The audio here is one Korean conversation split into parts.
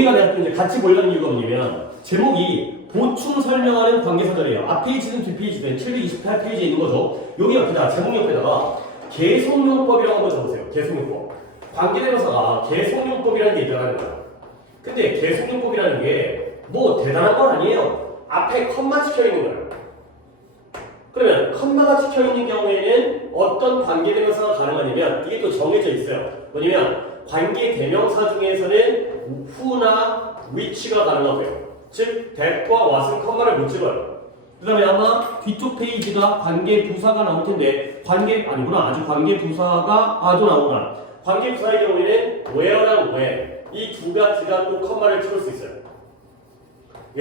우리가 내가 이제 같이 보려는 이유가 뭐냐면 제목이 보충 설명하는 관계사절이에요. 앞 페이지든 뒷 페이지든 728페이지에 있는 거죠. 여기 옆에다가 제목 옆에다가 계속용법이라고 한번 적으세요. 계속용법. 관계대명사가 계속용법이라는 게 있다는 거야. 근데 계속용법이라는 게 뭐 대단한 건 아니에요. 앞에 컴마 찍혀 있는 거예요. 그러면 컴마가 찍혀 있는 경우에는 어떤 관계대명사가 가능하냐면 이게 또 정해져 있어요. 뭐냐면 관계대명사 중에서는 who나 which가 가능하고요. 즉 that과 what은 컴마를 못 찍어요. 그 다음에 아마 뒤쪽 페이지가 관계부사가 나올 텐데 아주 관계부사가 아도 나오나 관계부사의 경우에는 where랑 when 이 두 가지가 또 컴마를 찍을 수 있어요.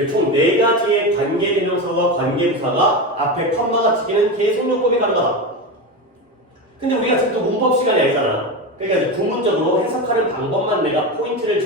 총 4가지의 관계대명사와 관계부사가 앞에 컴마가 찍히는 계속용법이 가능하다. 근데 우리가 지금 또 문법 시간이 아니잖아. 그러니까 구문적으로 해석하는 방법만 내가 포인트를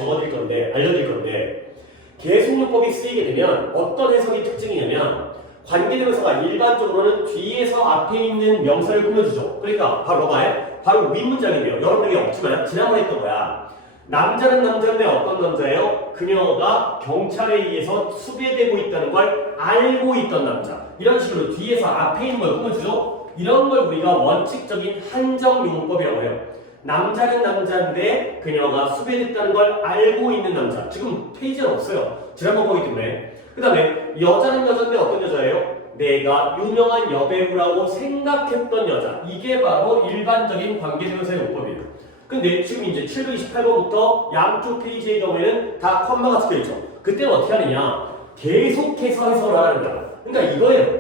알려드릴 건데 계속용법이 쓰이게 되면 어떤 해석이 특징이냐면 관계대명사가 일반적으로는 뒤에서 앞에 있는 명사를 꾸며주죠. 그러니까 바로 뭐가요? 바로 윗문장인데요. 여러분에게 없지만 지난번에 했던 거야. 남자는 남자인데 어떤 남자예요? 그녀가 경찰에 의해서 수배되고 있다는 걸 알고 있던 남자. 이런 식으로 뒤에서 앞에 있는 걸 꾸며주죠. 이런 걸 우리가 원칙적인 한정용법이라고 해요. 남자는 남자인데 그녀가 수배됐다는 걸 알고 있는 남자. 지금 페이지는 없어요. 지난번 거기 때문에. 그 다음에 여자는 여자인데 어떤 여자예요? 내가 유명한 여배우라고 생각했던 여자. 이게 바로 일반적인 관계대명사의 용법이에요. 근데 지금 이제 728번부터 양쪽 페이지의 경우에는 다 컴마가 찍혀있죠. 그때는 어떻게 하느냐? 계속해서 해석을 하는 거야. 그러니까 이거예요.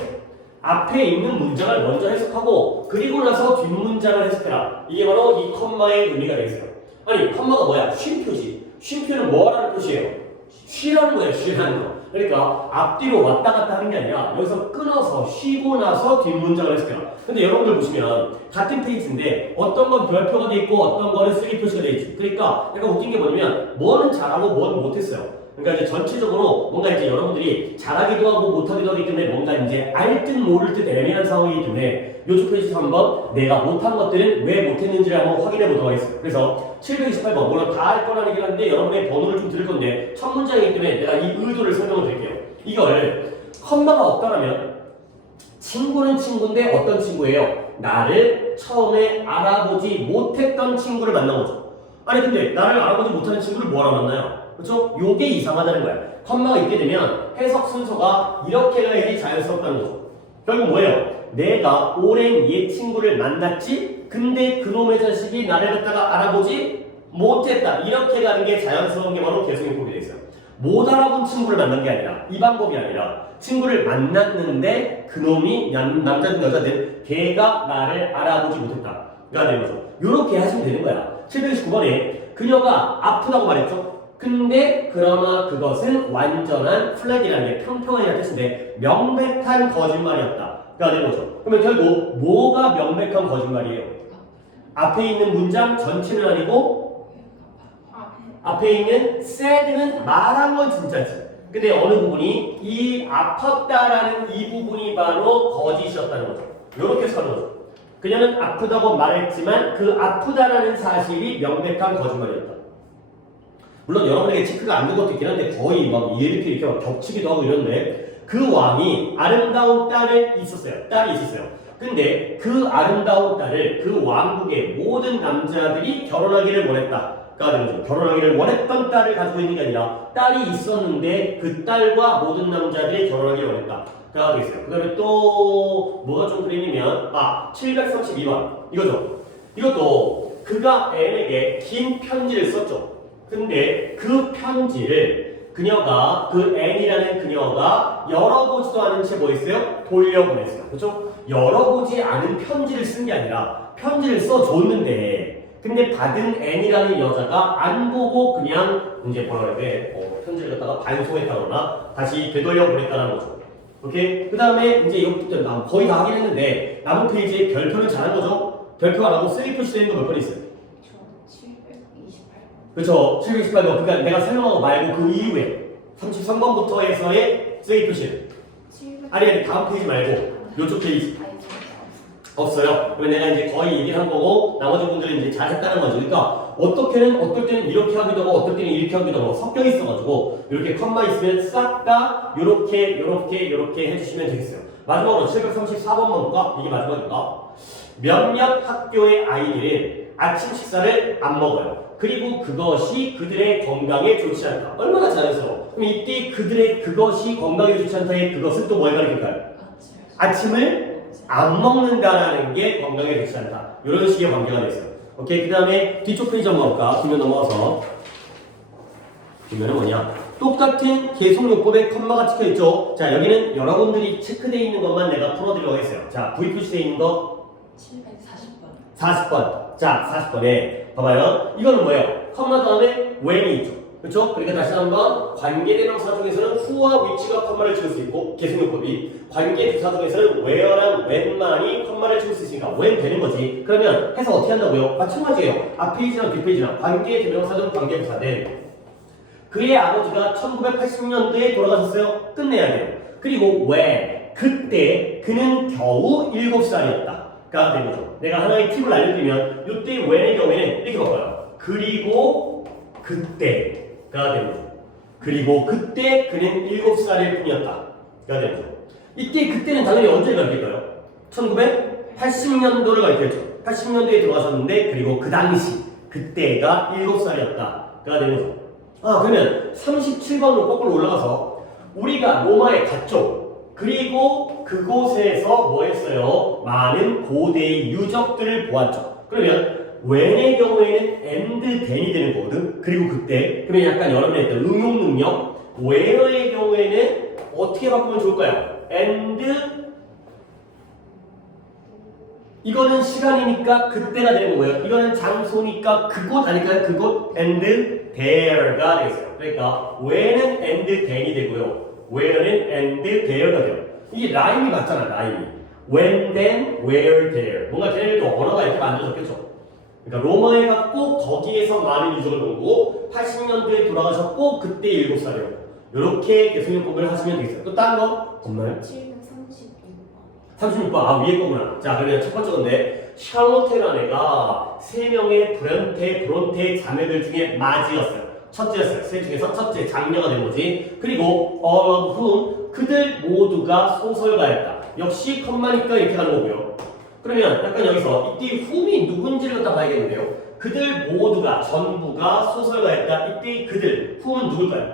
앞에 있는 문장을 먼저 해석하고 그리고 나서 뒷문장을 해석해라. 이게 바로 이 컴마의 의미가 되겠어요. 아니 컴마가 뭐야? 쉼표지. 쉼표는 뭐라는 뜻이에요? 쉬라는 거예요. 쉬라는 거. 그러니까 앞뒤로 왔다 갔다 하는 게 아니라 여기서 끊어서 쉬고 나서 뒷문장을 해석해라. 근데 여러분들 보시면 같은 페이지인데 어떤 건 별표가 돼 있고 어떤 거는 쓰리 표시가 돼 있지. 그러니까 약간 웃긴 게 뭐냐면 뭐는 잘하고 뭐는 못했어요. 그러니까 이제 전체적으로 뭔가 이제 여러분들이 잘하기도 하고 못하기도 하기 때문에 뭔가 이제 알 듯 모를 듯 애매한 상황이기 때문에 요쪽 페이지에서 한번 내가 못한 것들은 왜 못했는지를 한번 확인해 보도록 하겠습니다. 그래서 728번 물론 다 할 건 아니긴 한데 여러분의 번호를 좀 드릴 건데 첫 문장이기 때문에 내가 이 의도를 설명을 드릴게요. 이걸 컴마가 없다라면 친구는 친구인데 어떤 친구예요? 나를 처음에 알아보지 못했던 친구를 만난 거죠. 아니 근데 나를 알아보지 못하는 친구를 뭐하러 만나요? 그렇죠? 요게 이상하다는 거야. 컴마가 있게 되면 해석 순서가 이렇게 가야지 자연스럽다는 거죠. 결국 뭐예요? 내가 오랜 옛 친구를 만났지? 근데 그놈의 자식이 나를 갖다가 알아보지 못했다. 이렇게 가는 게 자연스러운 게 바로 계속용법이 돼 있어요. 못 알아본 친구를 만난 게 아니라 이 방법이 아니라 친구를 만났는데 그놈이 남자든 여자든 걔가 나를 알아보지 못했다가 되는 거죠. 이렇게 하시면 되는 거야. 729번에 그녀가 아프다고 말했죠. 근데 그러나 그것은 완전한 플랫이라는 게 평평한이라는 뜻인데 명백한 거짓말이었다가 되는 거죠. 그러면 결국 뭐가 명백한 거짓말이에요? 앞에 있는 문장 전체는 아니고 앞에 있는 said는 말한 건 진짜지. 근데 어느 부분이 이 아팠다라는 이 부분이 바로 거짓이었다는 거죠. 이렇게 해서 하는 거죠. 그녀는 아프다고 말했지만 그 아프다라는 사실이 명백한 거짓말이었다. 물론 여러분에게 체크가 안 된 것도 있긴 한데 거의 막 이렇게 막 겹치기도 하고 이런데 그 왕이 아름다운 딸이 있었어요. 근데 그 아름다운 딸을 그 왕국의 모든 남자들이 결혼하기를 원했다가 되는 거죠. 결혼하기를 원했던 딸을 가지고 있는 게 아니라 딸이 있었는데 그 딸과 모든 남자들이 결혼하기를 원했다가 되겠어요. 그 다음에 또 뭐가 좀 그리냐면 732번 이거죠. 이것도 그가 N에게 긴 편지를 썼죠. 근데 그 편지를 그녀가 그 N이라는 그녀가 열어보지도 않은 채 뭐 했어요? 돌려보냈어요. 그렇죠? 열어보지 않은 편지를 쓴 게 아니라 편지를 써줬는데 근데 받은 N이라는 여자가 안 보고 그냥 이제 뭐라 그래야 돼? 편지를 갖다가 반송했다거나 다시 되돌려보냈다는 거죠. 오케이? 그 다음에 이제 여기부터 거의 다 하긴 했는데 남은 페이지에 별표는 잘한 거죠? 별표가 나고 쓰리 표시되는 거 몇 번 있어요? 그렇죠. 728번. 그러니까 내가 설명한 거 말고 그 이후에 33번부터 해서의 쓰리 표시. 아니 다음 페이지 말고 요쪽 페이지. 없어요. 그러면 내가 이제 거의 얘기를 한 거고 나머지 분들은 이제 잘했다는 거죠. 그러니까 어떻게는 어떨 때는 이렇게 하기도 하고 어떨 때는 이렇게 하기도 하고 섞여 있어가지고 이렇게 컴마 있으면 싹 다 요렇게 해주시면 되겠어요. 마지막으로 734번만 볼까? 이게 마지막인가? 몇몇 학교의 아이들은 아침 식사를 안 먹어요. 그리고 그것이 그들의 건강에 좋지 않다. 얼마나 자연스러워. 그럼 이때 그들의 그것이 건강에 좋지 않다의 그것은 또 뭘 가리킬까요? 아침을 안 먹는다라는 게 건강에 좋지 않다. 이런 식의 관계가 되어있어요. 오케이. 그 다음에 뒤쪽 페이지 한번 볼까? 뒷면 넘어가서. 뒷면은 뭐냐? 똑같은 계속요법에 컴마가 찍혀있죠. 자, 여기는 여러분들이 체크되어 있는 것만 내가 풀어드리려고 했어요. 자, V 표시되어 있는 거 740번. 40번. 자, 40번에 봐봐요. 이거는 뭐예요? 컴마 다음에 when이 있죠. 그렇죠? 그러니까 다시 한번 관계대명사 중에서는 who와 which가 컴마를 찍을 수 있고 계속요법이 관계대사 중에서는 where랑 when만이 컴마를 찍을 수 있으니까 when 되는 거지. 그러면 해서 어떻게 한다고요? 마찬가지예요. 앞페이지랑 뒷페이지랑 관계대명사든 관계대사든 그의 아버지가 1980년대에 돌아가셨어요. 끝내야 돼요. 그리고 when 그때 그는 겨우 7살이었다. 가 된 거죠. 내가 하나의 팁을 알려드리면 이때 when의 경우에는 이렇게 바꿔요. 그리고 그때가 되는 거죠. 그리고 그때 그는 7살일 뿐이었다. 가 되는 거죠. 이때 그때는 당연히 언제 가르칠까요? 1980년도를 가르쳤죠. 80년도에 들어가셨는데 그리고 그 당시 그때가 7살이었다. 가 되는 거죠. 아, 그러면 37번으로 거꾸로 올라가서 우리가 로마에 갔죠. 그리고 그곳에서 뭐 했어요? 많은 고대의 유적들을 보았죠. 그러면 when의 경우에는 and then이 되는 거거든. 그리고 그때 그러면 약간 여러분의 했던 응용 능력 where의 경우에는 어떻게 바꾸면 좋을까요? and 이거는 시간이니까 그때가 되는 거고요. 이거는 장소니까 그곳 아닐까요? 그곳 and there가 되겠어요. 그러니까 when은 and then이 되고요. where는 and there가 돼요. 이게 라임이 맞잖아, 라임이. when, then, where, there. 뭔가 걔네들도 언어가 이렇게 만들어졌겠죠. 그러니까 로마에 갔고 거기에서 많은 유적을 본 거고 80년대에 돌아가셨고 그때 7살이요. 이렇게 계속요법을 하시면 되겠어요. 또 다른 거 없나요? 736번. 36번. 아, 위에 거구나. 자, 그러면 첫 번째 건데 샬롯테라는 애가 3명의 브론테 자매들 중에 맞이였어요. 첫째였어요. 셋 중에서 첫째, 장녀가 된 거지. 그리고 all of whom 그들 모두가 소설가였다. 역시 컴마니까 이렇게 가는 거고요. 그러면 약간 여기서 이때 whom이 누군지를 갖다 봐야겠는데요. 그들 모두가 전부가 소설가였다. 이때 그들 whom은 누굴까요?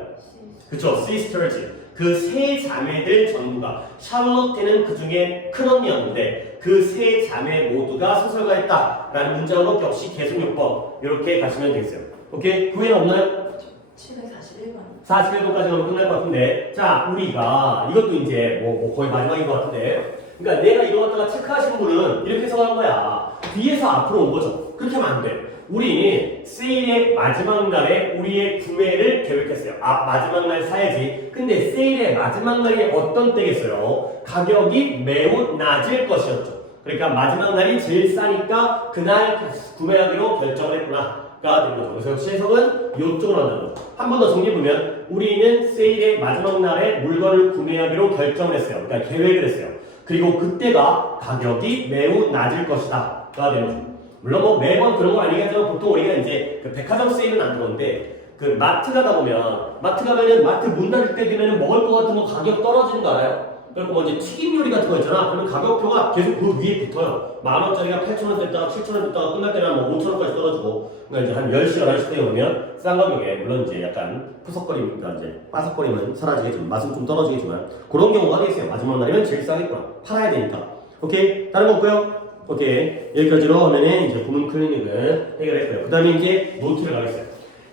그쵸, sisters. 그 세 자매들 전부가 샬롯테는 그 중에 큰언니였는데 그 세 자매 모두가 소설가였다 라는 문장으로 역시 계속요법 이렇게 가시면 되겠어요. 오케이? 그 외에는 없나요? 741번. 41번까지 가면 끝날 것 같은데 자 우리가 이것도 이제 뭐 거의 마지막인 것 같은데 그러니까 내가 이거 갖다가 체크하시는 분은 이렇게 생각한 거야. 뒤에서 앞으로 온 거죠. 그렇게 하면 안 돼. 우리 세일의 마지막 날에 우리의 구매를 계획했어요. 아, 마지막 날 사야지. 근데 세일의 마지막 날이 어떤 때겠어요? 가격이 매우 낮을 것이었죠. 그러니까 마지막 날이 제일 싸니까 그날 구매하기로 결정을 했구나. 가 되는 거죠. 그래서 역시 해석은 이쪽으로 한다는 거죠. 한 번 더 정리해보면 우리는 세일의 마지막 날에 물건을 구매하기로 결정을 했어요. 그러니까 계획을 했어요. 그리고 그때가 가격이 매우 낮을 것이다. 가 되는 거죠. 물론 뭐 매번 그런 건 아니겠지만 보통 우리가 이제 그 백화점 세일은 안 그러는데 그 마트 가다 보면 마트 가면은 마트 문 닫을 때 되면은 먹을 거 같은 거 가격 떨어지는 거 알아요? 그리고 뭐 이제 튀김 요리 같은 거 있잖아. 그러면 가격표가 계속 그 위에 붙어요. 10,000원짜리가 8,000원 됐다가 7,000원 됐다가 끝날 때는 뭐 5,000원까지 떨어지고 그러니까 이제 한 10시, 11시 때 오면 싼 가격에 물론 이제 약간 푸석거리니까 이제 빠삭거리면 사라지겠지만 맛은 좀 떨어지겠지만 그런 경우가 되겠어요. 마지막 날이면 제일 싸겠구나. 팔아야 되니까. 오케이? 다른 거 없고요? 오케이. 여기까지로 하면은 이제 구문 클리닉을 해결했고요. 그 다음에 이제 노트를 가겠어요.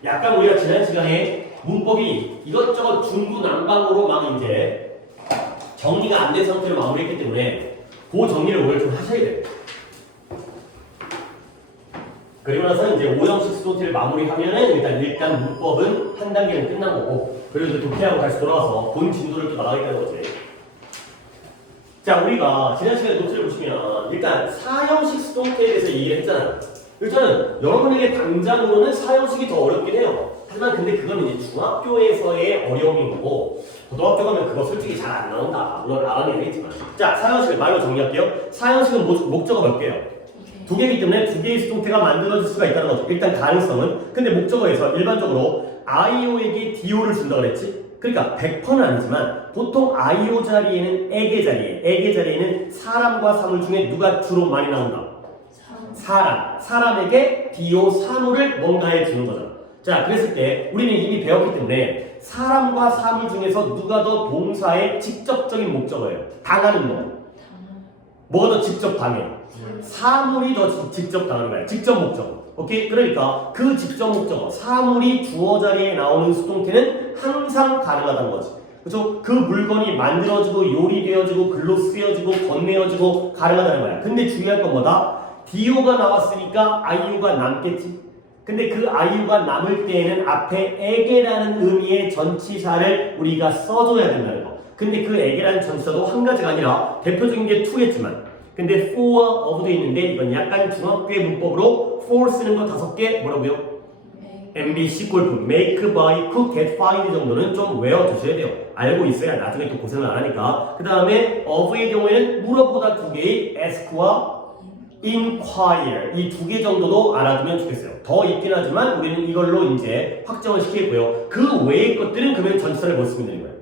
약간 우리가 지난 시간에 문법이 이것저것 중구난방으로 막 이제 정리가 안 된 상태로 마무리했기 때문에 그 정리를 오늘 좀 하셔야 돼요. 그리고 나서 이제 오형식 스토티를 마무리하면은 일단 문법은 한 단계는 끝난 거고 그리고 이제 독해하고 다시 돌아와서 본 진도를 또 나가겠다는 거지. 자, 우리가 지난 시간에 노트를 보시면 일단 사형식 스토티에 대해서 얘기를 했잖아요. 일단은 여러분에게 당장으로는 사형식이 더 어렵긴 해요. 하지만 근데 그건 이제 중학교에서의 어려움인 거고 고등학교 가면 그거 솔직히 잘 안 나온다. 물론 알아내야 겠지만. 자, 사형식을 말로 정리할게요. 사형식은 목적어 몇 개예요? 두 개이기 때문에 두 개의 수동태가 만들어질 수가 있다는 거죠. 일단 가능성은. 근데 목적어에서 일반적으로 IO에게 DO를 준다고 그랬지? 그러니까 100%는 아니지만 보통 IO 자리에는 에게 자리에는 사람과 사물 중에 누가 주로 많이 나온다? 사람에게 DO 사물을 뭔가에 주는 거죠. 자, 그랬을 때 우리는 이미 배웠기 때문에 사람과 사물 중에서 누가 더 동사의 직접적인 목적어예요? 당하는 거. 뭐가 더 직접 당해? 사물이 더 직접 당하는 거야. 직접 목적어. 오케이? 그러니까 그 직접 목적어, 사물이 주어 자리에 나오는 수동태는 항상 가능하다는 거지. 그렇죠? 그 물건이 만들어지고 요리되어지고 글로 쓰여지고 건네어지고 가능하다는 거야. 근데 중요한 건 뭐다? DO가 나왔으니까 IU가 남겠지. 근데 그 IU가 남을 때에는 앞에 에게라는 의미의 전치사를 우리가 써줘야 된다는 거. 근데 그 에게라는 전치사도 한 가지가 아니라 대표적인 게 to겠지만 근데 for와 of도 있는데 이건 약간 중학교의 문법으로 for 쓰는 거 5개 뭐라고요? MBC 골프, make, buy, cook, get, find 정도는 좀 외워두셔야 돼요. 알고 있어야 나중에 또 고생을 안 하니까. 그 다음에 of의 경우에는 물어보다 2개의 ask와 inquire 이 2개 정도도 알아두면 좋겠어요. 더 있긴 하지만 우리는 이걸로 이제 확정을 시키고요. 그 외의 것들은 그러면 전치사를 못 쓰면 되는 거예요.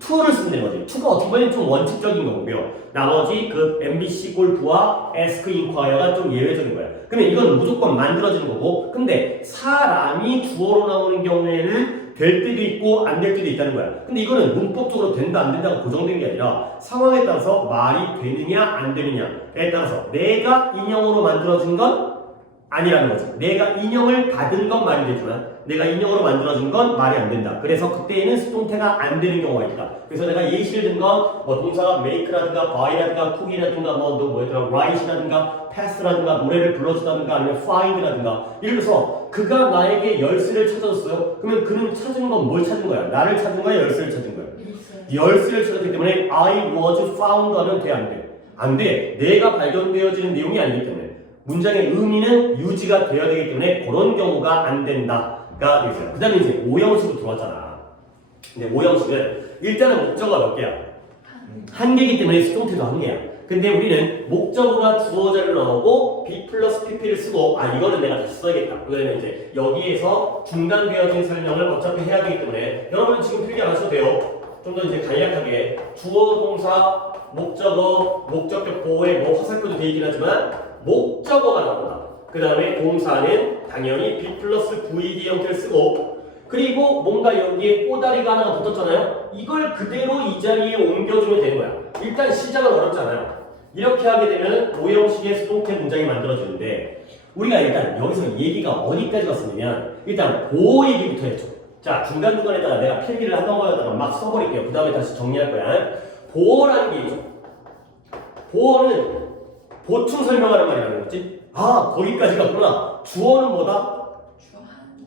to를 쓰면 되는 거지. to가 어떻게 보면 좀 원칙적인 거고요. 나머지 그 MBC 골프와 ask, inquire가 좀 예외적인 거야. 그러면 이건 무조건 만들어지는 거고, 근데 사람이 주어로 나오는 경우에는 될 때도 있고 안 될 때도 있다는 거야. 근데 이거는 문법적으로 된다 안 된다가 고정된 게 아니라 상황에 따라서 말이 되느냐 안 되느냐에 따라서 내가 인형으로 만들어진 건 아니라는 거지. 내가 인형을 받은 건 말이 되지만 내가 인형으로 만들어진 건 말이 안 된다. 그래서 그때에는 수동태가 안 되는 경우가 있다. 그래서 내가 예시를 든 건 뭐 동사가 make라든가 buy라든가 cook이라든가 뭐였더라 write라든가 pass라든가 노래를 불러주다든가 아니면 find라든가 예를 들어서 그가 나에게 열쇠를 찾아줬어요. 그러면 그는 찾은 건 뭘 찾은 거야? 나를 찾은 거야? 열쇠를 찾은 거야? 열쇠를 찾았기 때문에 I was found 하면 돼? 안 돼? 안 돼. 내가 발견되어지는 내용이 아니기 때문에 문장의 의미는 유지가 되어야 되기 때문에 그런 경우가 안 된다가 되겠어요. 그 다음에 이제 오형식으로 들어왔잖아. 근데 오형식은 일단은 목적어가 몇 개야? 한 개이기 때문에 수동태도 한 개야. 근데 우리는 목적어가 주어 자리로 나오고 be 플러스 pp를 쓰고 이거는 내가 다시 써야겠다. 그러면 이제 여기에서 중단되어진 설명을 어차피 해야 되기 때문에 여러분 지금 필기 안 하셔도 돼요. 좀 더 이제 간략하게 주어, 동사, 목적어, 목적격 보호에 뭐 화살표도 되어 있긴 하지만 목적어가 나온다. 그 다음에 동사는 당연히 be 플러스 VD 형태를 쓰고 그리고 뭔가 여기에 꼬다리가 하나가 붙었잖아요. 이걸 그대로 이 자리에 옮겨주면 되는 거야. 일단 시작은 어렵잖아요. 이렇게 하게 되면 오형식의 수동태 문장이 만들어지는데 우리가 일단 여기서 얘기가 어디까지 갔었냐면 일단 보호 얘기부터 했죠. 자, 중간중간에다가 내가 필기를 하던 거에다가 막 써버릴게요. 그 다음에 다시 정리할 거야. 보호라는 게 있죠. 보호는 보충 설명하는 말이라는 거지. 거기까지 갔구나. 주어는 뭐다?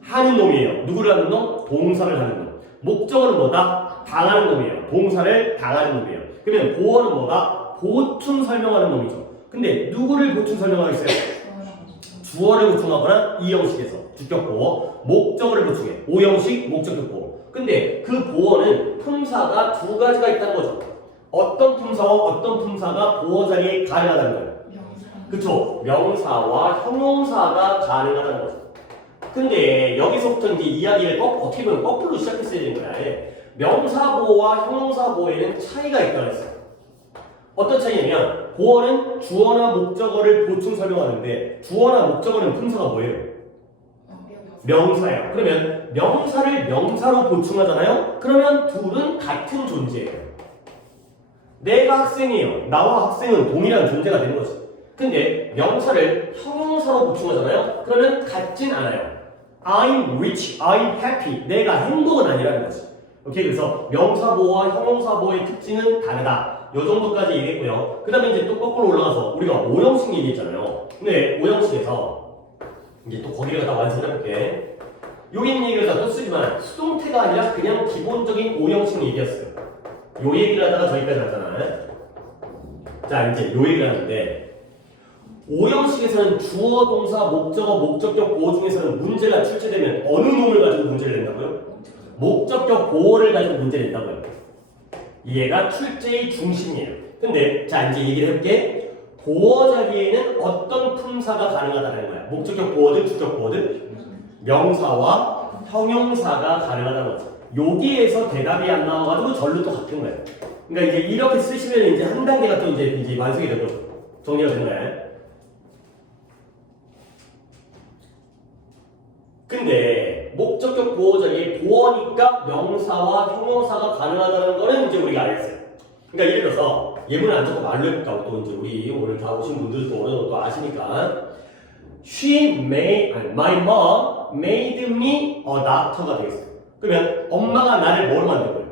하는 놈이에요. 누구를 하는 놈? 동사를 하는 놈. 목적어는 뭐다? 당하는 놈이에요. 동사를 당하는 놈이에요. 그러면 보어는 뭐다? 보충 설명하는 놈이죠. 근데 누구를 보충 설명하겠어요? 주어를 보충하거나 이 형식에서 주격 보어, 목적어를 보충해. 오 형식, 목적격 보어. 근데 그 보어는 품사가 두 가지가 있다는 거죠. 어떤 품사와 어떤 품사가 보어 자리에 가능하다는 거예요. 그쵸? 명사와 형용사가 가능하다는 거죠. 근데 여기서부터 이제 이야기를 어떻게 보면 거꾸로 시작했어야 되는 거야. 명사 보호와 형용사 보호에는 차이가 있다고 했어요. 어떤 차이냐면 보어는 주어나 목적어를 보충 설명하는데 주어나 목적어는 품사가 뭐예요? 명사예요. 그러면 명사를 명사로 보충하잖아요. 그러면 둘은 같은 존재예요. 내가 학생이에요. 나와 학생은 동일한 존재가 되는 거지. 근데 명사를 형용사로 보충하잖아요. 그러면 같진 않아요. I'm rich, I'm happy. 내가 행복은 아니라는 거지. 오케이, 그래서 명사 보호와 형용사 보호의 특징은 다르다. 요 정도까지 얘기했고요. 그 다음에 이제 또 거꾸로 올라가서 우리가 오형식 얘기했잖아요. 근데 오형식에서 이제 또 거기를 갖다 완성해볼게. 여기 있는 얘기를 다 또 쓰지만 수동태가 아니라 그냥 기본적인 오형식 얘기였어요. 요 얘기를 하다가 저기까지 왔잖아요. 자, 이제 요 얘기를 하는데 오형식에서는 주어, 동사, 목적어, 목적격 보호 중에서는 문제가 출제되면 어느 놈을 가지고 문제를 낸다고요? 목적격 보호를 가지고 문제를 낸다고요. 얘가 출제의 중심이에요. 근데 자 이제 얘기를 해볼게. 보어 자리에는 어떤 품사가 가능하다는 거야. 목적격 보호든 주격 보호든 명사와 형용사가 가능하다는 거죠. 여기에서 대답이 안 나와가지고 절로 또 같은 거예요. 그러니까 이제 이렇게 쓰시면 이제 한 단계가 또 이제 완성이 되고 정리가 되는 거예요. 근데 목적격 보호 자리에 보어니까 명사와 형용사가 가능하다는 거는 이제 우리가 알았어요. 그러니까 예를 들어서 예문을 안 적고 말로 해볼까? 또 이제 우리 오늘 다 오신 분들도 어느 정도 아시니까 my mom made me a doctor가 되겠어요. 그러면 엄마가 나를 뭐로 만든 거예요?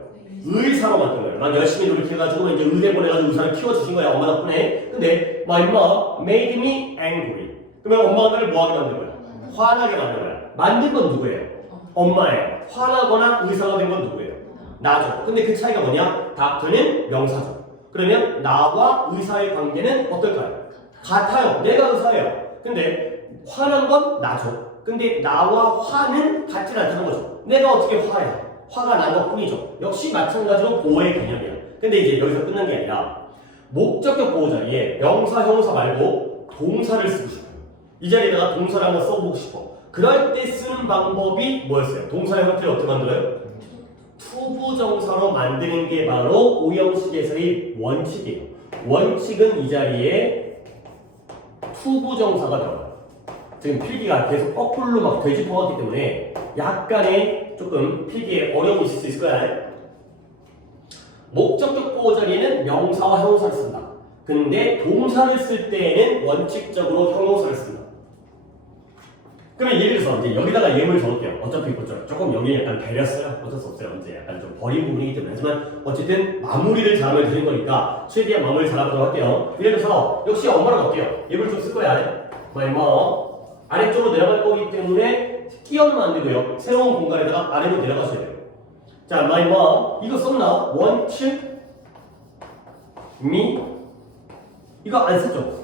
의사로 만든 거예요. 난 열심히 노력해가지고 이제 의대 보내가지고 의사를 키워주신 거야. 엄마 덕분에. 근데 my mom made me angry. 그러면 엄마가 나를 뭐하게 만든 거야? 화나게 만든 거야. 만든 건 누구예요? 엄마예요. 화나거나 의사가 된 건 누구예요? 나죠. 근데 그 차이가 뭐냐? 닥터는 명사죠. 그러면 나와 의사의 관계는 어떨까요? 같아요. 내가 의사예요. 근데 화난 건 나죠. 근데 나와 화는 같진 않다는 거죠. 내가 어떻게 화야? 화가 난 것 뿐이죠. 역시 마찬가지로 보호의 개념이야. 근데 이제 여기서 끝난 게 아니라 목적격 보호 자리에 명사, 형용사 말고 동사를 쓰고 싶어요. 이 자리에다가 동사를 한번 써보고 싶어. 그럴 때 쓰는 방법이 뭐였어요? 동사의 형태를 어떻게 만들어요? 투부정사로 만드는 게 바로 오형식에서의 원칙이에요. 원칙은 이 자리에 투부정사가 들어가요. 지금 필기가 계속 거꾸로 막 되짚어왔기 때문에 약간의 조금 필기에 어려움이 있을 수 있을 거야. 목적격 보호 자리에는 명사와 형용사를 쓴다. 근데 동사를 쓸 때에는 원칙적으로 형용사를 쓴다. 그러면 예를 들어서 이제 여기다가 예문을 적을게요. 어차피 조금 여기 약간 배렸어요. 어쩔 수 없어요. 이제 약간 좀 버린 부분이기 때문에. 하지만 어쨌든 마무리를 잘하면 되는 거니까 최대한 마무리를 잘하도록 할게요. 예를 들어서 역시 엄마랑 갈게요. 예문을 좀 쓸 거야. my mom. 아래쪽으로 내려갈 거기 때문에 끼어넣으면 안 되고요. 새로운 공간에다가 아래로 내려가셔야 돼요. 자, my mom. 이거 썼나? want me. 이거 안 썼죠?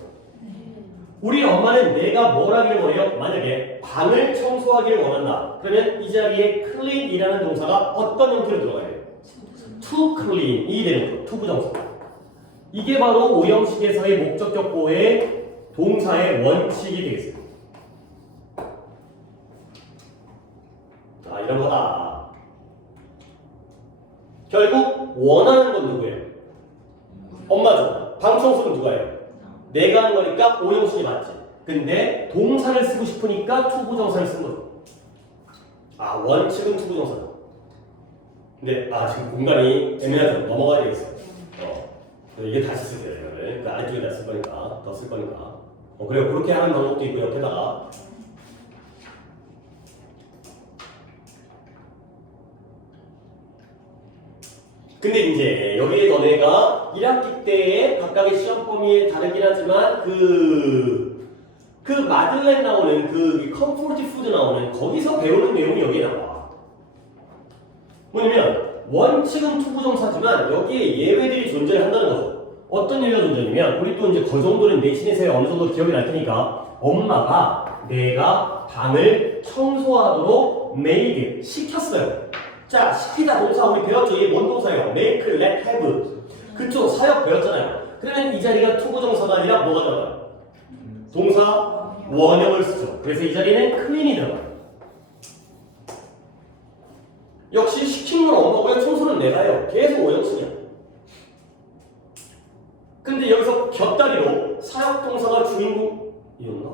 우리 엄마는 내가 뭘 하기를 원해요? 만약에 방을 청소하기를 원한다. 그러면 이 자리에 clean이라는 동사가 어떤 형태로 들어가야 돼요? to clean이 되는 거죠. 투부정사. 이게 바로 오형식에서의 목적격 보호의 동사의 원칙이 되겠습니다. 자, 이런 거다. 결국 원하는 건 누구예요? 엄마죠. 방 청소는 누가 해요? 내가 하는 거니까 오형식이 맞지. 근데 동사를 쓰고 싶으니까 투부정사를 쓴 거죠. 아, 원칙은 투부정사다. 근데 지금 공간이 애매하죠. 넘어가야 되겠어요. 이게 다시 쓰세요. 이거를. 그 아래쪽에다 쓸 거니까, 더 쓸 거니까. 그리고 그렇게 하는 방법도 있고 옆에다가. 근데 이제 여기에 너네가 1학기 때에 각각의 시험 범위에 다르긴 하지만 그 마들렌 나오는 그 컴포트 푸드 나오는 거기서 배우는 내용이 여기에 나와. 뭐냐면 원칙은 투부정사지만 여기에 예외들이 존재한다는 거죠. 어떤 예외가 존재하냐면 우리 또 이제 그 정도는 내신에서의 어느 정도 기억이 날 테니까 엄마가 내가 방을 청소하도록 made 시켰어요. 자, 시키다 동사 우리 배웠죠? 이게 뭔 동사예요? make, let, have. 그쪽 사역 배웠잖아요. 그러면 이 자리가 투부정사가 아니라 뭐가 들어가요? 동사 원형을 쓰죠. 그래서 이 자리는 clean이 들어가요. 역시 시킨 건 엄마고요. 청소는 내가 해요. 계속 오형식이야. 근데 여기서 곁다리로 사역 동사가 주인공이었나?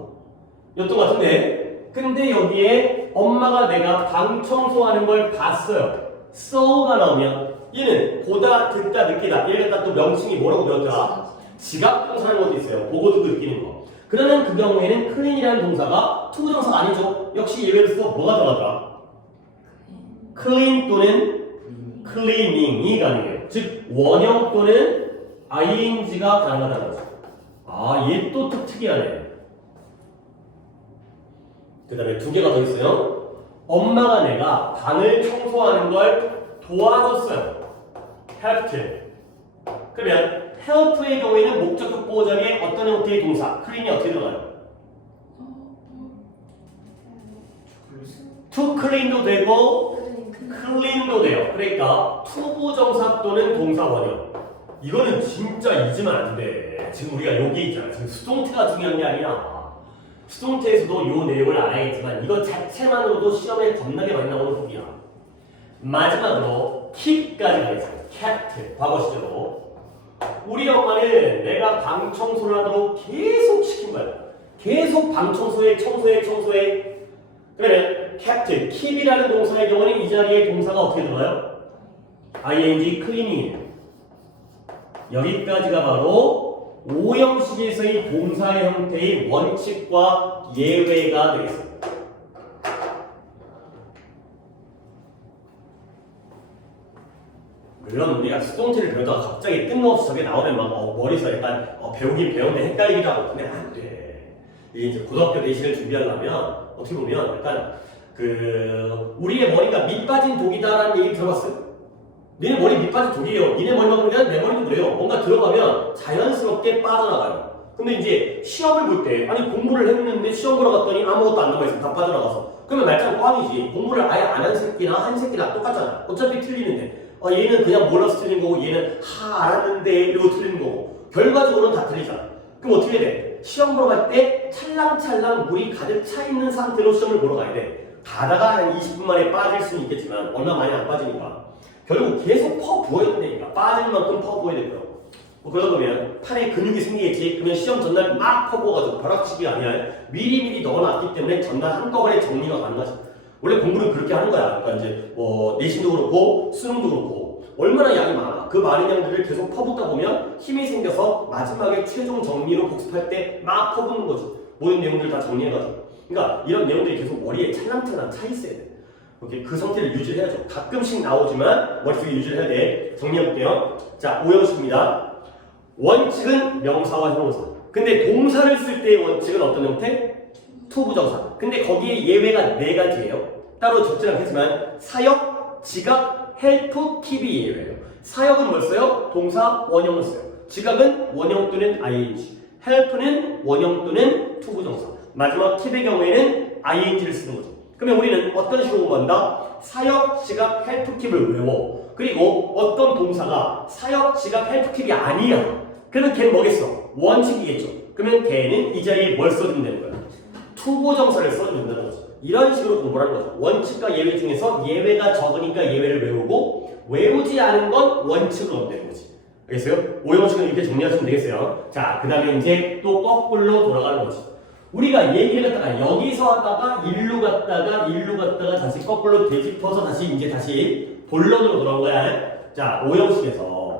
였던 것 같은데 근데 여기에 엄마가 내가 방 청소하는 걸 봤어요. so가 나오면 얘는 보다, 듣다, 느끼다. 얘를 갖다 또 명칭이 뭐라고 배웠더라? 지각 동사라는 것도 있어요. 보고 듣고 느끼는 거. 그러면 그 경우에는 clean이라는 동사가 투부정사가 아니죠. 역시 예외로서 뭐가 들어가더라? clean 또는 cleaning이 가능해요. 즉 원형 또는 ing가 가능하다는 거죠. 얘 또 특이하네. 그 다음에 두 개가 더 있어요. 엄마가 내가 방을 청소하는 걸 도와줬어요. helped. 그러면 help의 경우에는 목적격 보호 자리에 어떤 형태의 동사, clean이 어떻게 들어가요? to clean도 되고 clean도 돼요. 그러니까 투부정사 또는 동사 원형. 이거는 진짜 잊으면 안 돼. 지금 우리가 여기 있잖아. 지금 수동태가 중요한 게 아니라 수동태에서도 요 내용을 알아야겠지만 이거 자체만으로도 시험에 겁나게 많이 나오는 부분이야. 마지막으로 keep까지 가겠습니다. kept 과거 시제로 우리 엄마는 내가 방 청소를 하도록 계속 시킨 거야. 계속 방 청소해. 그러면 kept, keep이라는 동사의 경우는 이 자리에 동사가 어떻게 들어가요? ing, cleaning이에요. 여기까지가 바로 오형식에서의 동사의 형태의 원칙과 예외가 되겠습니다. 물론 우리가 수동태를 배우다가 갑자기 뜬금없이 저게 나오면 막 머리에서 약간 배우긴 배웠는데 헷갈리기도 하고 근데 안 돼. 이게 이제 고등학교 내신을 준비하려면 어떻게 보면 약간 우리의 머리가 밑 빠진 독이다라는 얘기 들어봤어요? 니네 머리 밑 빠진 독이에요. 니네 머리만 그러면 내 머리도 그래요. 뭔가 들어가면 자연스럽게 빠져나가요. 근데 이제 시험을 볼 때 아니 공부를 했는데 시험 보러 갔더니 아무것도 안 남아있어. 다 빠져나가서. 그러면 말짱 꽝이지. 공부를 아예 안 한 새끼나 한 새끼나 똑같잖아. 어차피 틀리는데. 얘는 그냥 몰라서 틀린 거고 얘는 알았는데 이러고 틀린 거고 결과적으로는 다 틀리잖아. 그럼 어떻게 돼? 시험 보러 갈 때 찰랑찰랑 물이 가득 차 있는 상태로 시험을 보러 가야 돼. 가다가 한 20분 만에 빠질 수는 있겠지만 얼마 많이 안 빠지니까 결국 계속 퍼 부어야 된다니까. 빠질 만큼 퍼 부어야 되고요. 그러다 보면 팔에 근육이 생기겠지. 그러면 시험 전날 막 퍼 부어가지고 벼락치기가 아니라 미리미리 넣어놨기 때문에 전날 한꺼번에 정리가 가능하지. 원래 공부는 그렇게 하는 거야. 그러니까 이제 내신도 그렇고 수능도 그렇고 얼마나 양이 많아. 그 많은 양들을 계속 퍼붓다 보면 힘이 생겨서 마지막에 최종 정리로 복습할 때 막 퍼붓는 거지. 모든 내용들을 다 정리해가지고. 그러니까 이런 내용들이 계속 머리에 찰랑찰랑 차 있어야 돼. 이렇게 그 상태를 유지해야죠. 가끔씩 나오지만 머릿속에 유지를 해야 돼. 정리해볼게요. 자, 5형식입니다. 원칙은 명사와 형용사. 근데 동사를 쓸 때의 원칙은 어떤 형태? 투부정사. 근데 거기에 예외가 4가지예요. 따로 적지 않겠지만 사역, 지각, 헬프, keep이 예외예요. 사역은 뭘 써요? 동사 원형을 써요. 지각은 원형 또는 ing. 헬프는 원형 또는 투부정사. 마지막 keep의 경우에는 ing를 쓰는 거죠. 그러면 우리는 어떤 식으로 공부한다? 사역, 지각, 헬프, keep을 외워. 그리고 어떤 동사가 사역, 지각, 헬프, keep이 아니야. 그러면 걔는 뭐겠어? 원칙이겠죠. 그러면 걔는 이 자리에 뭘 써주면 되는 거야? 투부정사를 써주면 되는 거죠. 이런 식으로 공부를 하는 거죠. 원칙과 예외 중에서 예외가 적으니까 예외를 외우고 외우지 않은 건 원칙으로 하면 되는 거지. 알겠어요? 5형식은 이렇게 정리하시면 되겠어요. 자, 그 다음에 이제 또 거꾸로 돌아가는 거지. 우리가 얘기를 갖다가 여기서 하다가 일로 갔다가 다시 거꾸로 되짚어서 다시 본론으로 돌아온 거야. 자, 5형식에서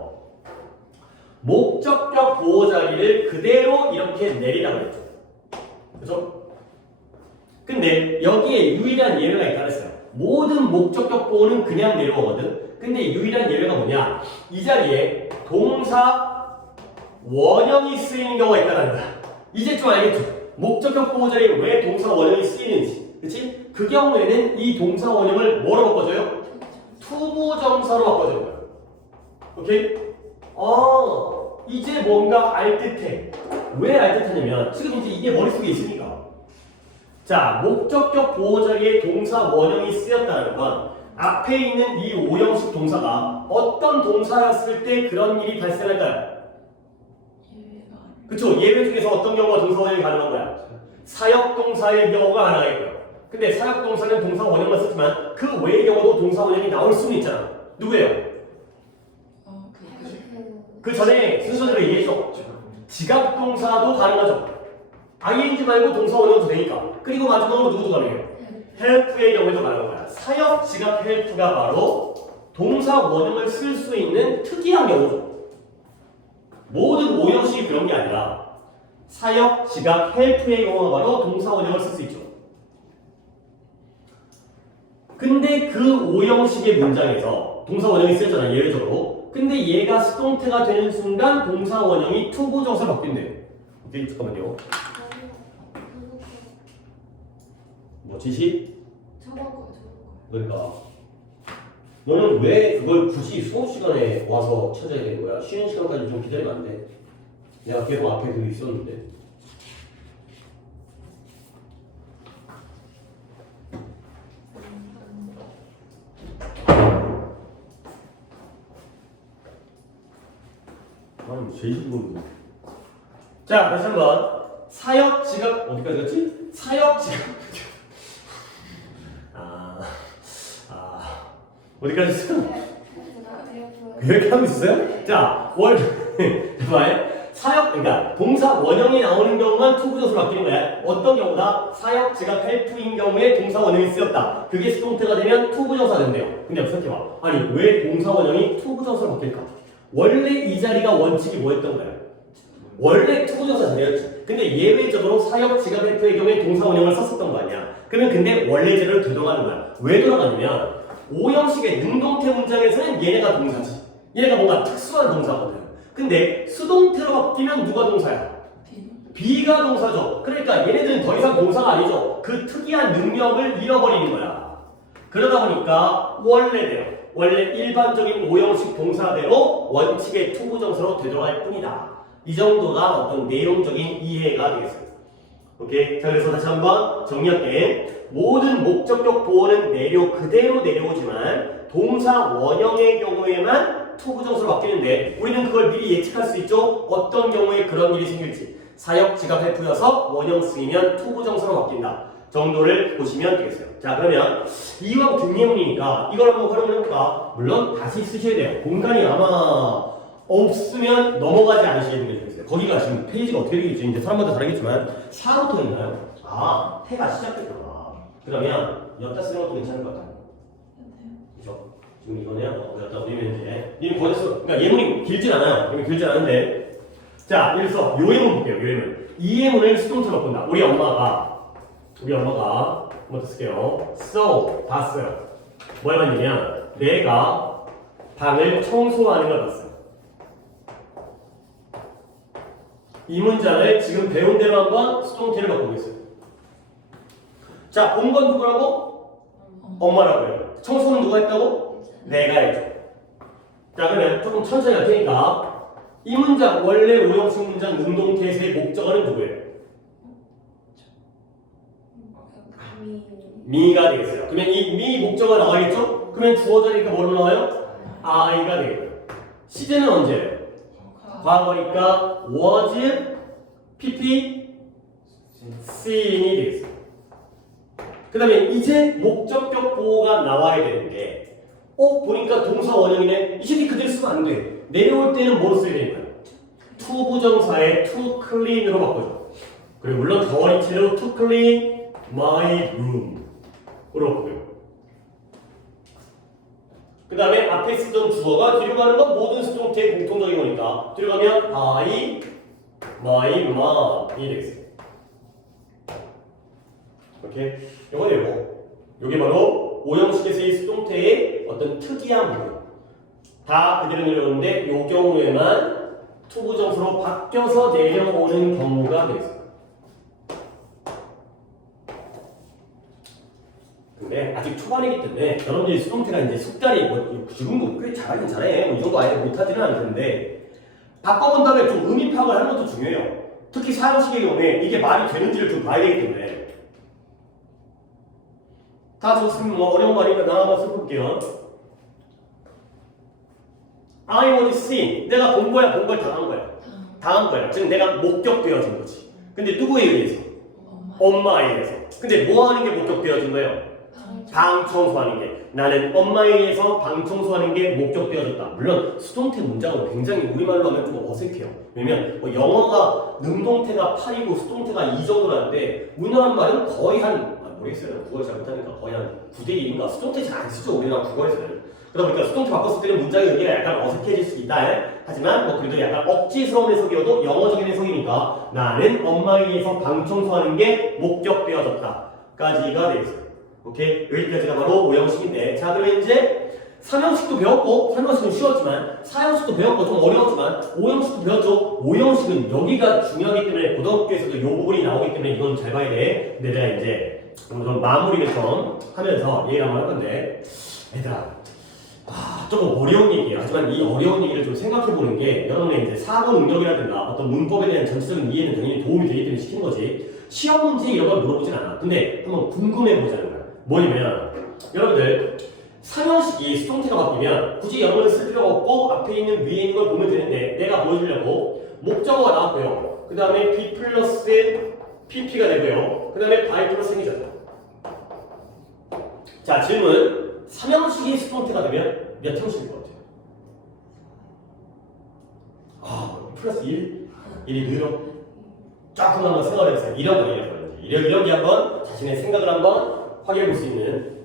목적격 보호 자리를 그대로 이렇게 내리라고 했죠. 그죠? 근데 여기에 유일한 예외가 있다 그랬어요. 모든 목적격 보호는 그냥 내려오거든. 근데 유일한 예외가 뭐냐? 이 자리에 동사 원형이 쓰이는 경우가 있다는 거야. 이제 좀 알겠죠? 목적격 보호 자리에 왜 동사 원형이 쓰이는지. 그치? 그 경우에는 이 동사 원형을 뭐로 바꿔줘요? 투부정사로 바꿔줘요. 오케이? 이제 뭔가 알듯해. 왜 알듯하냐면 지금 이제 이게 머릿속에 있으니까. 자, 목적격 보호 자리에 동사 원형이 쓰였다는 건 앞에 있는 이 5형식 동사가 어떤 동사였을 때 그런 일이 발생할까요? 그쵸? 예외 중에서 어떤 경우가 동사 원형이 가능한 거야? 사역동사의 경우가 가능하겠고요. 근데 사역동사는 동사 원형만 쓰지만 그 외의 경우도 동사 원형이 나올 수는 있잖아. 누구예요? 그 전에 순서대로 얘기했죠. 지각동사도 가능하죠. ing 말고 동사 원형도 되니까. 그리고 마지막으로 누구도 가능해요? help의 경우에도 가능한 거야. 사역, 지각, help가 바로 동사 원형을 쓸 수 있는 특이한 경우죠. 모든 5형식이 그런 게 아니라 사역, 지각, help의 경우가 바로 동사 원형을 쓸 수 있죠. 근데 그 5형식의 문장에서 동사 원형이 쓰였잖아, 예외적으로. 근데 얘가 수동태가 되는 순간 동사 원형이 투부정사로 바뀐대요. 오케이, 잠깐만요. 뭐 지시? 저거. 그러니까 너는 왜 그걸 굳이 수업 시간에 와서 찾아야 되는 거야? 쉬는 시간까지 좀 기다리면 안 돼? 내가 계속 앞에 그거 있었는데. 아니, 제일 궁금해. 자, 다시 한번. 사역 지각 어디까지 갔지? 사역 지각. 어디까지 했어? 이렇게 하고 있어요? 자, 봐봐요. 사역, 그러니까 동사 원형이 나오는 경우만 투부정사로 바뀌는 거야. 어떤 경우다? 사역, 지각, 헬프인 경우에 동사 원형이 쓰였다. 그게 수동태가 되면 투부정사 된대요. 근데 생각해봐. 아니, 왜 동사 원형이 투부정사로 바뀔까? 원래 이 자리가 원칙이 뭐였던 거야? 원래 투부정사 자리였지. 근데 예외적으로 사역, 지각, 헬프의 경우에 동사 원형을 썼었던 거 아니야. 그러면 근데 원래 자리를 되돌아가는 거야. 왜 돌아가냐면 오형식의 능동태 문장에서는 얘네가 동사지. 얘네가 뭔가 특수한 동사거든. 근데 수동태로 바뀌면 누가 동사야? B가 동사죠. 그러니까 얘네들은 더 이상 동사가 아니죠. 그 특이한 능력을 잃어버리는 거야. 그러다 보니까 원래대로, 원래 일반적인 오형식 동사대로 원칙의 투부정사로 되돌아갈 뿐이다. 이 정도가 어떤 내용적인 이해가 되겠습니다. 오케이. 자, 그래서 다시 한번 정리할게. 모든 목적격 보어는 그대로 내려오지만 동사 원형의 경우에만 투부정사로 바뀌는데 우리는 그걸 미리 예측할 수 있죠. 어떤 경우에 그런 일이 생길지. 사역, 지각, 헬프여서 원형 쓰이면 투부정사로 바뀐다 정도를 보시면 되겠어요. 자, 그러면 이와 뒷예문이니까 이걸 한번 활용을 해볼까? 물론 다시 쓰셔야 돼요. 공간이 아마 없으면 넘어가지 않으시는 게 좋겠어요. 거기가 지금 페이지가 어떻게 되겠지? 이제 사람마다 다르겠지만 4부터 있나요? 아, 해가 시작됐구나. 그러면 여기다 쓰는 것도 괜찮을 것 같아요. 그죠? 지금 이거네요. 여기다 우리면 이제 이미 보냈어. 그러니까 예문이 길진 않아요. 예문이 길진 않은데 자, 예를 들어서 요 예문 볼게요. 요 예문. 이 예문을 수동태로 바꾼다. 우리 엄마가 한번 더 쓸게요. so 봤어요. 뭘 봤냐면 내가 방을 청소하는 걸 봤어요. 이 문장을 지금 배운 대로 한번 수동태를 바꿔보겠어요. 자, 본 건 누구라고? 엄마라고 해요. 청소는 누가 했다고? 내가 했죠. 자, 그러면 조금 천천히 할 테니까 이 문장, 원래 오형식 문장 능동태에서의 목적어는 누구예요? 미가 되겠어요. 그러면 이 미 목적어가 나와야겠죠? 그러면 주어져니까 뭐로 나와요? I가 되겠죠. 시제는 언제예요? 과거니까 was, PP, seen이 되겠어요. 그 다음에 이제 목적격 보호가 나와야 되는데 보니까 동사 원형이네. 이 새끼 그대로 쓰면 안 돼. 내려올 때는 뭐로 써야 되는 거야? 투부정사의 to clean으로 바꿔줘. 그리고 물론 더워리체로 to clean my room 으로 바꿔요. 그 다음에 앞에 쓰던 주어가 뒤로 가는 건 모든 수동태의 공통적인 거니까 뒤로 가면 I, my, mom이 되겠어요. 오케이? 요거네요. 요게 바로 오형식에서의 수동태의 어떤 특이한 부분. 다 그대로 내려오는데 요 경우에만 투부정사로 바뀌어서 내려오는 경우가 되겠어요. 근데 아직 초반이기 때문에 여러분들이 수동태가 이제 숙달이 지금도 꽤 잘하긴 잘해. 이 정도 아예 못하지는 않는데 바꿔본 다음에 좀 의미 파악을 하는 것도 중요해요. 특히 사형식의 경우에 이게 말이 되는지를 좀 봐야 되기 때문에 다 좋습니다. 뭐 어려운 말이니까 나 한번 써볼게요. I was seen. 내가 본 거야, 본 걸 당한 거야. 당한 거야. 즉 내가 목격되어진 거지. 근데 누구에 의해서? 엄마에 의해서. 근데 뭐 하는 게 목격되어진 거예요? 방 청소하는 게. 나는 엄마에 의해서 방 청소하는 게 목격되어졌다. 물론 수동태 문장은 굉장히 우리말로 하면 좀 어색해요. 왜냐면 뭐 영어가 능동태가 8이고 수동태가 2 정도라는데 우리나라 말은 거의 한 모르겠어요. 국어를 잘 못하니까 거의 한 9대 1인가 수동태 잘 안 쓰죠. 우리나라 국어에서는. 그러다 보니까 수동태 바꿨을 때는 문장의 의미가 약간 어색해질 수 있다. 하지만 뭐 그래도 약간 억지스러운 해석이어도 영어적인 해석이니까 나는 엄마에 의해서 방 청소하는 게 목격되어졌다 까지가 되겠어요. 오케이? 여기까지가 바로 오형식인데 자 그러면 이제 3형식도 배웠고 3형식은 쉬웠지만 4형식도 배웠고 좀 어려웠지만 5형식도 배웠죠. 5형식은 여기가 중요하기 때문에 고등학교에서도 이 부분이 나오기 때문에 이건 잘 봐야 돼. 근데 내가 이제 좀 마무리를 좀 하면서 얘기를 한번 할 건데 얘들아 조금 어려운 얘기예요. 하지만 이 어려운 얘기를 좀 생각해 보는 게 여러분의 이제 사고 능력이라든가 어떤 문법에 대한 전체적인 이해는 당연히 도움이 되기 때문에 시키는 거지. 시험 문제 이런 걸 물어보진 않아. 근데 한번 궁금해 보자는 거야. 뭐냐면 여러분들 상형식이 수동태가 바뀌면 굳이 여러분은 쓸 필요가 없고 앞에 있는 위에 있는 걸 보면 되는데 내가 보여주려고 목적어가 나왔고요. 그 다음에 B 플러스 PP가 되고요. 그 다음에 바이 플러스 생기죠. 자 질문. 삼형식이 수동태가 되면 몇 형식일 것 같아요? 플러스 1? 1이 늘어? 조금 한번 생각을 해보세요. 이런 게 한번 자신의 생각을 한번 확인해 볼 수 있는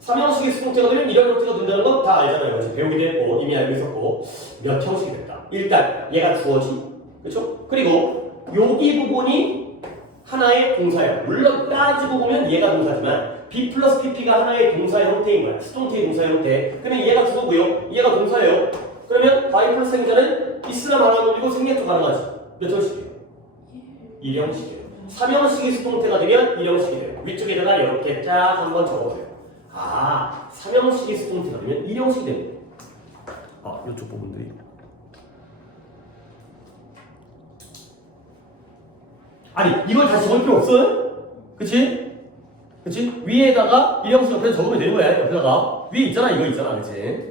삼형식의 수동태가 되면 이런 형태가 된다는 건 다 알잖아요. 그렇지? 배우기도 했고 이미 알고 있었고 몇 형식이 됐다. 일단 얘가 주어지 그렇죠? 그리고 여기 부분이 하나의 동사예요. 물론 따지고 보면 얘가 동사지만 B 플러스 PP가 하나의 동사의 형태인 거야. 수동태의 동사의 형태. 그러면 얘가 주어고요. 얘가 동사예요. 그러면 바이 플러스 생자는 있으나 말아 놓고 생략도 가능하지. 몇 형식이에요? 1형식이에요. 3형식이 수동태가 되면 1형식이 돼요. 위쪽에다가 이렇게 쫙 한번 적어보세요. 3형식이 수동태가 되면 1형식이 됩니다. 이쪽 부분들이. 아니, 이걸 다시 적을 필요 없어요? 그치? 그치? 위에다가 1형식 옆에 적으면 되는 거야. 옆에다가. 위에 있잖아, 이거 있잖아. 그치?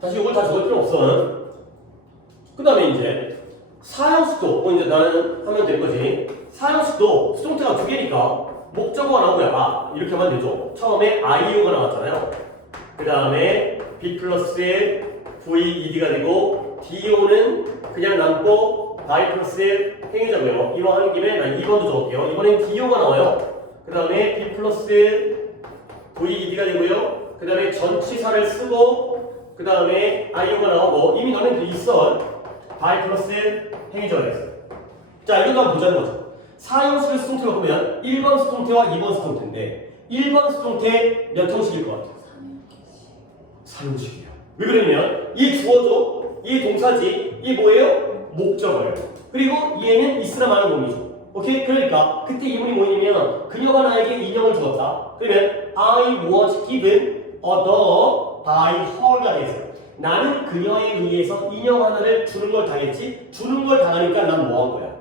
다시 이걸 다 적을 필요 없어. 그 다음에 이제 4형식도 이제 나는 하면 될 거지. 4형식도 수동태가 두 개니까 목적어가 나오고요. 이렇게 하면 되죠. 처음에 IO가 나왔잖아요. 그 다음에 B 플러스에 VED가 되고 DO는 그냥 남고 바이 플러스에 행위자고요. 이거 하는 김에 난 2번도 적을게요. 이번엔 DO가 나와요. 그 다음에 B 플러스에 VED가 되고요. 그 다음에 전치사를 쓰고 그 다음에 IO가 나오고 이미 너는 있어. 바이 플러스에 행위자가 됐어요. 자, 이것도 한번 보자는 거죠. 4형식을 수동태로 보면 1번 수동태와 2번 수동태인데 1번 수동태 몇 형식일 것 같아요? 3형식이에요. 왜 그러냐면 이 주어죠. 이 동사지. 이 뭐예요? 목적어예요. 그리고 얘는 있으나 마는 놈이죠. 오케이? 그러니까 그때 이분이 뭐냐면 그녀가 나에게 인형을 주었다. 그러면 I was given a doll by her가 되겠어요. 나는 그녀에 의해서 인형 하나를 주는 걸 당했지. 주는 걸 당하니까 난 뭐 한 거야?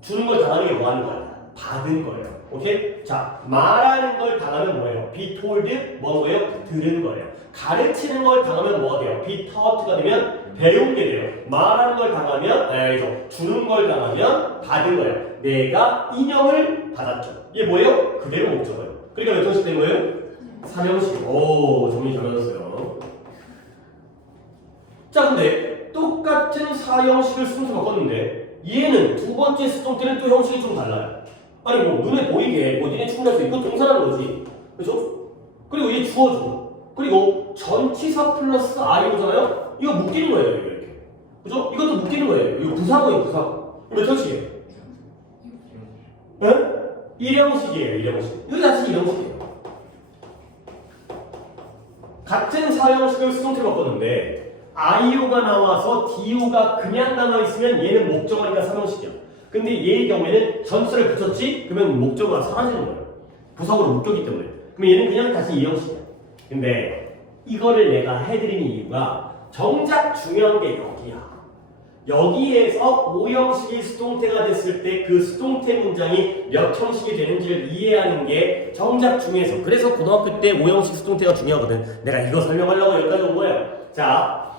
주는 걸 당하는 게 뭐 하는 거야? 받은 거예요. 오케이? 자, 말하는 걸 당하면 뭐예요? be told, 뭐 거예요? 들은 거예요. 가르치는 걸 당하면 뭐가 돼요? be taught가 되면 배운 게 돼요. 말하는 걸 당하면, 주는 걸 당하면 받은 거예요. 내가 인형을 받았죠. 이게 뭐예요? 그대로 목적어예요. 그러니까 몇 형식 된 거예요? 3형식. 오, 정리 잘 맞았어요. 자, 근데 똑같은 4형식을 수동태로 바꿨는데 얘는 두 번째 수동태는 또 형식이 좀 달라요. 아니 뭐 눈에 보이게 뭐 니네 충분할 수 있고 동사라는 거지. 그죠? 그리고 얘 주어주고 그리고 전치사 플러스 IO잖아요? 이거 묶이는 거예요. 이거 이렇게. 그죠? 이것도 묶이는 거예요. 이거 부사고예요. 부사고. 몇 형식이에요? 네? 1형식이에요. 1형식. 이거 자체 1형식이에요. 같은 4형식을 수동태로 바꿨는데 IO가 나와서 DO가 그냥 남아있으면 얘는 목적어니까 3형식이야. 근데 얘의 경우에는 전치사를 붙였지? 그러면 목적어가 사라지는 거예요. 부사고로 묶였기 때문에. 그럼 얘는 그냥 다시 2형식이야. 근데 이거를 내가 해드리는 이유가 정작 중요한 게 여기야. 여기에서 5형식이 수동태가 됐을 때 그 수동태 문장이 몇 형식이 되는지를 이해하는 게 정작 중요해서. 그래서 고등학교 때 5형식 수동태가 중요하거든. 내가 이거 설명하려고 여기까지 온 거예요. 자,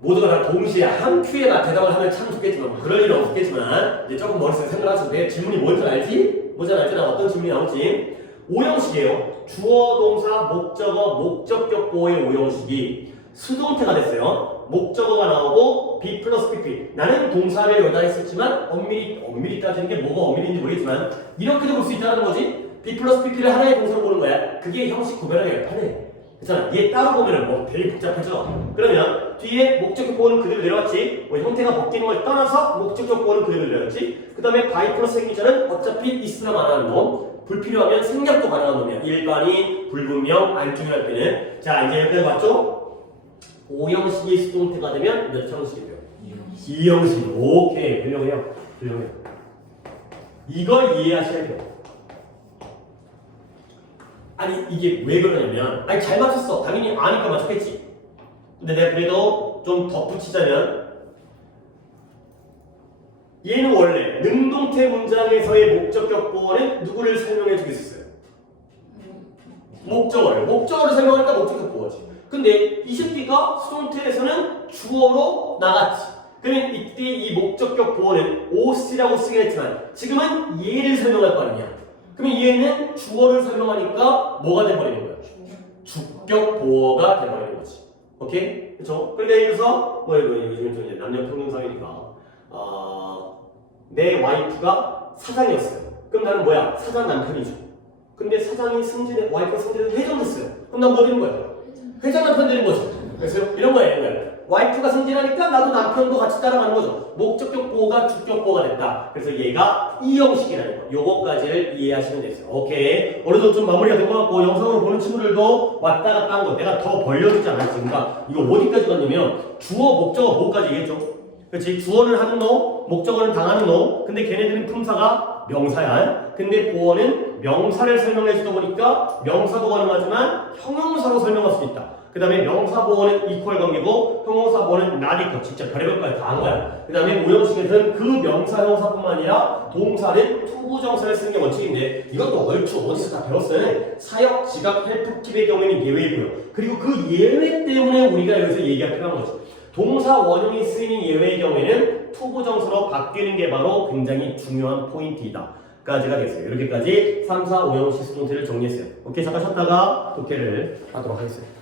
모두가 다 동시에 한 큐에 다 대답을 하면 참 좋겠지만 뭐 그럴 일은 없겠지만 이제 조금 머릿속에 생각하셔도 돼. 질문이 뭔지 알지? 뭔지 알지? 나 어떤 질문이 나올지. 5형식이에요. 주어, 동사, 목적어, 목적격 보호의 5형식이 수동태가 됐어요. 목적어가 나오고 B 플러스 PP. 나는 동사를 여기다 했었지만 엄밀히 따지는 게 뭐가 엄밀인지 모르겠지만 이렇게도 볼 수 있다는 거지. B 플러스 PP를 하나의 동사로 보는 거야. 그게 형식 구별하기가 편해. 그렇잖아. 얘 따로 보면은 뭐 되게 복잡하죠. 그러면 뒤에 목적격 보호는 그대로 내려왔지. 뭐 형태가 바뀌는 걸 떠나서 목적격 보호는 그대로 내려왔지. 그 다음에 바이 플러스 생기자는 어차피 있으나 마나는 놈. 불필요하면 생략도 가능한 놈이야. 일반인, 불분명, 안중요할 때는. 자, 이제 여기까지 봤죠? 5형식이 수동태가 되면 몇 형식이 돼요? 2형식. 오케이. 훌륭해요. 훌륭해요. 이걸 이해하셔야 돼요. 아니 이게 왜 그러냐면 아니 잘 맞췄어. 당연히 아니까 맞췄겠지. 근데 내가 그래도 좀 덧붙이자면 얘는 원래 능동태 문장에서의 목적격 보어는 누구를 설명해 주겠어요? 목적어를. 목적어를 설명하니까 목적격 보어지. 근데 이 새끼가 수동태에서는 주어로 나갔지. 그러면 이때 이 목적격 보어는 OC라고 쓰긴 했지만 지금은 얘를 설명할 거 아니냐. 그러면 얘는 주어를 설명하니까 뭐가 돼버리는 거야? 주격 보어가 돼버리는 거지. 오케이? 그쵸? 그러니까 예를 들어서 뭐 요즘 좀 이제 남녀 평등사회니까 내 와이프가 사장이었어요. 그럼 나는 뭐야? 사장 남편이죠. 근데 사장이 승진해, 와이프가 승진해서 회장됐어요. 그럼 난 뭐 되는 거야? 회장 남편 되는 거죠. 그래서 이런 거예요. 와이프가 승진하니까 나도 남편도 같이 따라가는 거죠. 목적격 보호가 주격 보호가 됐다. 그래서 얘가 이 형식이라는 거. 요거까지를 이해하시면 되겠어요. 오케이. 어느 정도 좀 마무리가 된 것 같고 영상으로 보는 친구들도 왔다 갔다 한 거 내가 더 벌려주지 않았지. 그러니까 이거 어디까지 갔냐면 주어, 목적어, 보호까지 얘기했죠. 그렇지? 주어는 하는 놈, 목적어는 당하는 놈. 근데 걔네들은 품사가 명사야. 근데 보어는 명사를 설명해 주다 보니까 명사도 가능하지만 형용사로 설명할 수 있다. 그 다음에 명사 보어는 이퀄 관계고 형용사 보어는 not equal. 진짜 별의별 까지 다 한 거야. 그 다음에 오형식에서는 그 명사 형용사뿐만 아니라 동사는 투부정사를 쓰는 게 원칙인데 이것도 얼추 어디서 다 배웠어요. 사역, 지각, 헬프, 킵의 경우에는 예외이고요. 그리고 그 예외 때문에 우리가 여기서 얘기가 필요한 거지. 동사 원형이 쓰이는 예외의 경우에는 투부정사로 바뀌는 게 바로 굉장히 중요한 포인트이다. 까지가 됐어요. 이렇게까지 3, 4, 5형식 수동태를 정리했어요. 오케이, 잠깐 쉬었다가 독해를 하도록 하겠습니다.